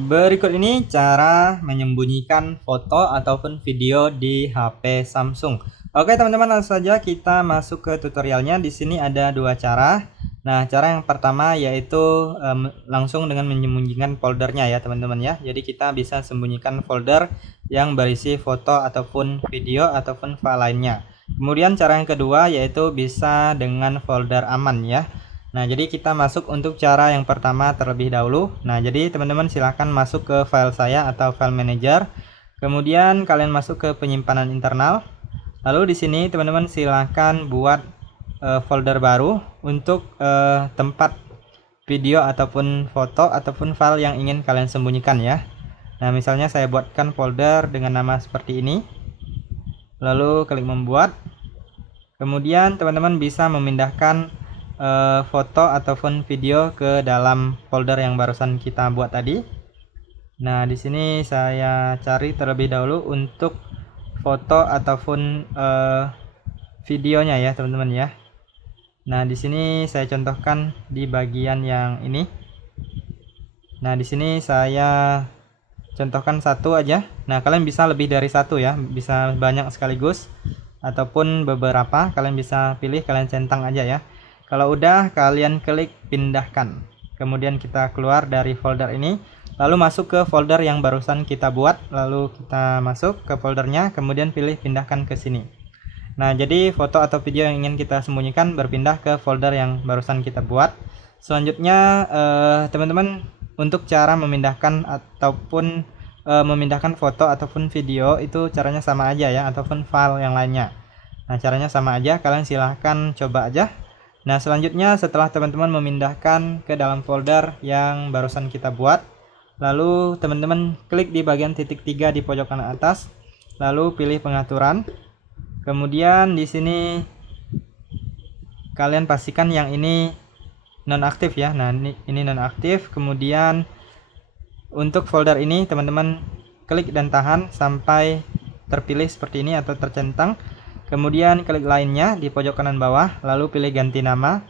Berikut ini cara menyembunyikan foto ataupun video di HP Samsung. Oke teman-teman, langsung saja kita masuk ke tutorialnya. Di sini ada dua cara. Nah, cara yang pertama yaitu langsung dengan menyembunyikan foldernya ya teman-teman ya. Jadi kita bisa sembunyikan folder yang berisi foto ataupun video ataupun file lainnya. Kemudian cara yang kedua yaitu bisa dengan folder aman ya. Nah, jadi kita masuk untuk cara yang pertama terlebih dahulu. Nah, jadi teman-teman silahkan masuk ke file saya atau file manager. Kemudian kalian masuk ke penyimpanan internal. Lalu di sini teman-teman silahkan buat folder baru untuk tempat video ataupun foto ataupun file yang ingin kalian sembunyikan ya. Nah, misalnya saya buatkan folder dengan nama seperti ini. Lalu klik membuat. Kemudian teman-teman bisa memindahkan foto ataupun video ke dalam folder yang barusan kita buat tadi. Nah, di sini saya cari terlebih dahulu untuk foto ataupun videonya ya, teman-teman ya. Nah, di sini saya contohkan di bagian yang ini. Nah, di sini saya contohkan satu aja. Nah, kalian bisa lebih dari satu ya, bisa banyak sekaligus ataupun beberapa. Kalian bisa pilih, kalian centang aja ya. Kalau udah, kalian klik pindahkan. Kemudian kita keluar dari folder ini, lalu masuk ke folder yang barusan kita buat. Lalu kita masuk ke foldernya, kemudian pilih pindahkan ke sini. Nah, jadi foto atau video yang ingin kita sembunyikan berpindah ke folder yang barusan kita buat. Selanjutnya, teman-teman, untuk cara memindahkan ataupun memindahkan foto ataupun video itu caranya sama aja ya, ataupun file yang lainnya. Nah, caranya sama aja, kalian silahkan coba aja. Nah, selanjutnya setelah teman-teman memindahkan ke dalam folder yang barusan kita buat, lalu teman-teman klik di bagian titik 3 di pojok kanan atas, lalu pilih pengaturan. Kemudian di sini kalian pastikan yang ini nonaktif ya. Nah, ini nonaktif. Kemudian untuk folder ini teman-teman klik dan tahan sampai terpilih seperti ini atau tercentang. Kemudian klik lainnya di pojok kanan bawah, lalu pilih ganti nama.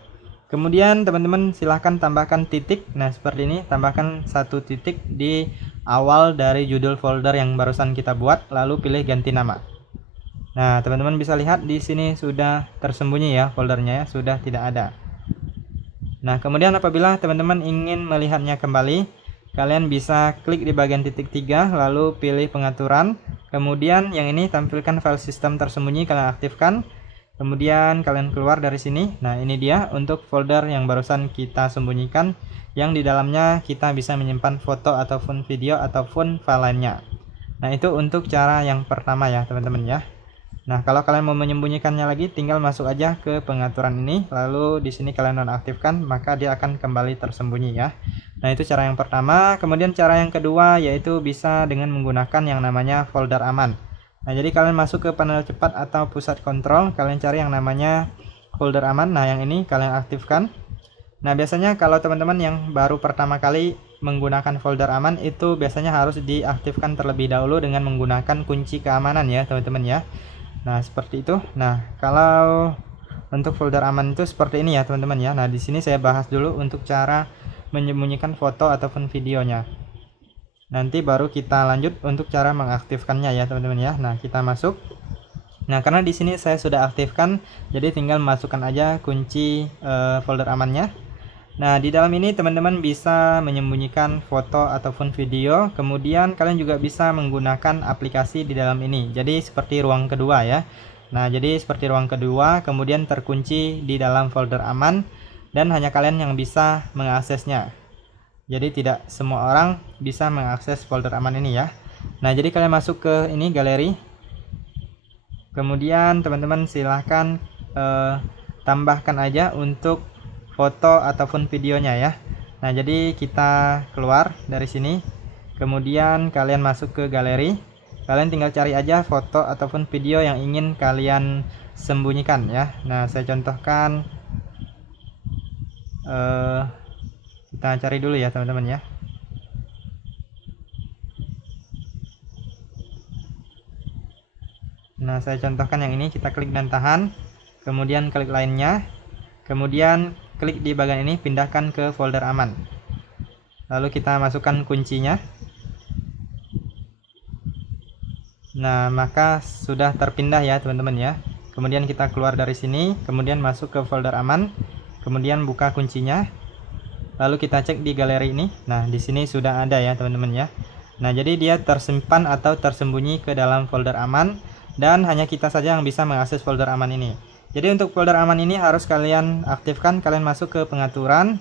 Kemudian teman-teman silahkan tambahkan titik. Nah, seperti ini, tambahkan satu titik di awal dari judul folder yang barusan kita buat, lalu pilih ganti nama. Nah, teman-teman bisa lihat di sini sudah tersembunyi ya foldernya ya, sudah tidak ada. Nah, kemudian apabila teman-teman ingin melihatnya kembali, kalian bisa klik di bagian titik 3, lalu pilih pengaturan. Kemudian yang ini tampilkan file sistem tersembunyi, kalian aktifkan. Kemudian kalian keluar dari sini. Nah, ini dia untuk folder yang barusan kita sembunyikan, yang di dalamnya kita bisa menyimpan foto ataupun video ataupun file lainnya. Nah, itu untuk cara yang pertama ya teman-teman ya. Nah, kalau kalian mau menyembunyikannya lagi, tinggal masuk aja ke pengaturan ini, lalu di sini kalian nonaktifkan, maka dia akan kembali tersembunyi ya. Nah, itu cara yang pertama. Kemudian cara yang kedua yaitu bisa dengan menggunakan yang namanya folder aman. Nah, jadi kalian masuk ke panel cepat atau pusat kontrol, kalian cari yang namanya folder aman. Nah, yang ini kalian aktifkan. Nah, biasanya kalau teman-teman yang baru pertama kali menggunakan folder aman itu biasanya harus diaktifkan terlebih dahulu dengan menggunakan kunci keamanan ya, teman-teman ya. Nah, seperti itu. Nah, kalau untuk folder aman itu seperti ini ya, teman-teman ya. Nah, di sini saya bahas dulu untuk cara menyembunyikan foto ataupun videonya. Nanti baru kita lanjut untuk cara mengaktifkannya ya, teman-teman ya. Nah, kita masuk. Nah, karena di sini saya sudah aktifkan, jadi tinggal masukkan aja kunci folder amannya. Nah, di dalam ini teman-teman bisa menyembunyikan foto ataupun video. Kemudian kalian juga bisa menggunakan aplikasi di dalam ini. Jadi seperti ruang kedua ya. Nah, jadi seperti ruang kedua, kemudian terkunci di dalam folder aman dan hanya kalian yang bisa mengaksesnya. Jadi tidak semua orang bisa mengakses folder aman ini ya. Nah, jadi kalian masuk ke ini galeri. Kemudian teman-teman silahkan tambahkan aja untuk foto ataupun videonya ya. Nah, jadi kita keluar dari sini. Kemudian kalian masuk ke galeri. Kalian tinggal cari aja foto ataupun video yang ingin kalian sembunyikan ya. Nah, saya contohkan kita cari dulu ya, teman-teman ya. Nah, saya contohkan yang ini, kita klik dan tahan. Kemudian klik lainnya. Kemudian klik di bagian ini, pindahkan ke folder aman. Lalu kita masukkan kuncinya. Nah, maka sudah terpindah ya teman-teman ya. Kemudian kita keluar dari sini, kemudian masuk ke folder aman, kemudian buka kuncinya. Lalu kita cek di galeri ini. Nah, di sini sudah ada ya teman-teman ya. Nah, jadi dia tersimpan atau tersembunyi ke dalam folder aman dan hanya kita saja yang bisa mengakses folder aman ini. Jadi untuk folder aman ini harus kalian aktifkan, kalian masuk ke pengaturan,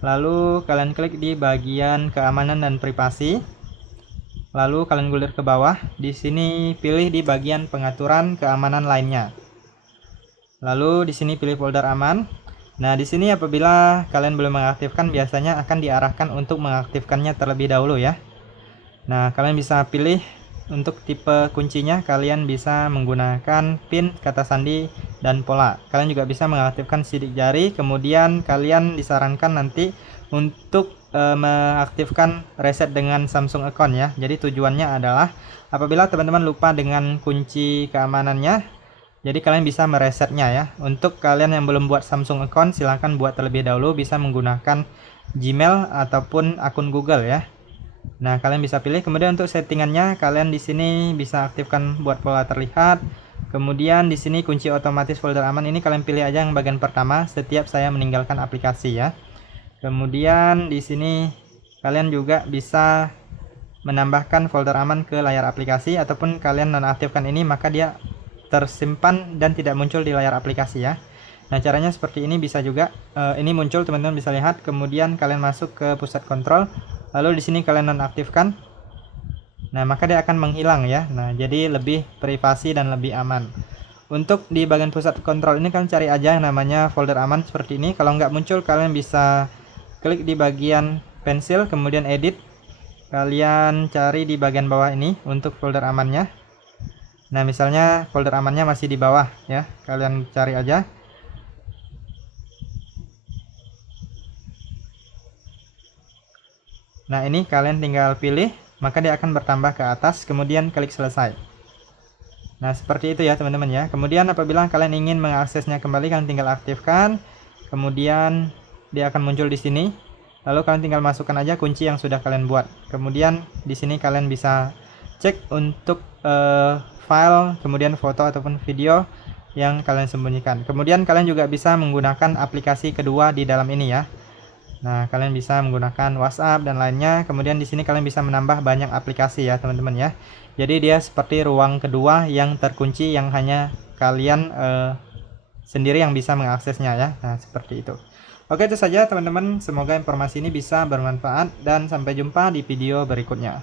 lalu kalian klik di bagian keamanan dan privasi. Lalu kalian gulir ke bawah, di sini pilih di bagian pengaturan keamanan lainnya. Lalu di sini pilih folder aman. Nah, di sini apabila kalian belum mengaktifkan, biasanya akan diarahkan untuk mengaktifkannya terlebih dahulu ya. Nah, kalian bisa pilih untuk tipe kuncinya, kalian bisa menggunakan pin, kata sandi, dan pola. Kalian juga bisa mengaktifkan sidik jari, kemudian kalian disarankan nanti untuk mengaktifkan reset dengan Samsung account ya. Jadi tujuannya adalah apabila teman-teman lupa dengan kunci keamanannya, jadi kalian bisa meresetnya ya. Untuk kalian yang belum buat Samsung account, silahkan buat terlebih dahulu, bisa menggunakan Gmail ataupun akun Google ya. Nah, kalian bisa pilih. Kemudian untuk settingannya, kalian di sini bisa aktifkan buat pola terlihat. Kemudian di sini kunci otomatis folder aman ini kalian pilih aja yang bagian pertama setiap saya meninggalkan aplikasi ya. Kemudian di sini kalian juga bisa menambahkan folder aman ke layar aplikasi, ataupun kalian nonaktifkan ini maka dia tersimpan dan tidak muncul di layar aplikasi ya. Nah, caranya seperti ini bisa juga. Ini muncul, teman-teman bisa lihat. Kemudian kalian masuk ke pusat kontrol, lalu di sini kalian nonaktifkan. Nah, maka dia akan menghilang ya. Nah, jadi lebih privasi dan lebih aman. Untuk di bagian pusat kontrol ini kalian cari aja yang namanya folder aman seperti ini. Kalau nggak muncul, kalian bisa klik di bagian pensil, kemudian edit. Kalian cari di bagian bawah ini untuk folder amannya. Nah, misalnya folder amannya masih di bawah ya, kalian cari aja. Nah, ini kalian tinggal pilih, maka dia akan bertambah ke atas, kemudian klik selesai. Nah, seperti itu ya teman-teman ya. Kemudian apabila kalian ingin mengaksesnya kembali, kalian tinggal aktifkan, kemudian dia akan muncul di sini. Lalu kalian tinggal masukkan aja kunci yang sudah kalian buat. Kemudian di sini kalian bisa cek untuk file, kemudian foto ataupun video yang kalian sembunyikan. Kemudian kalian juga bisa menggunakan aplikasi kedua di dalam ini ya. Nah, kalian bisa menggunakan WhatsApp dan lainnya. Kemudian di sini kalian bisa menambah banyak aplikasi ya teman-teman ya. Jadi dia seperti ruang kedua yang terkunci, yang hanya kalian sendiri yang bisa mengaksesnya ya. Nah, seperti itu. Oke, itu saja teman-teman. Semoga informasi ini bisa bermanfaat dan sampai jumpa di video berikutnya.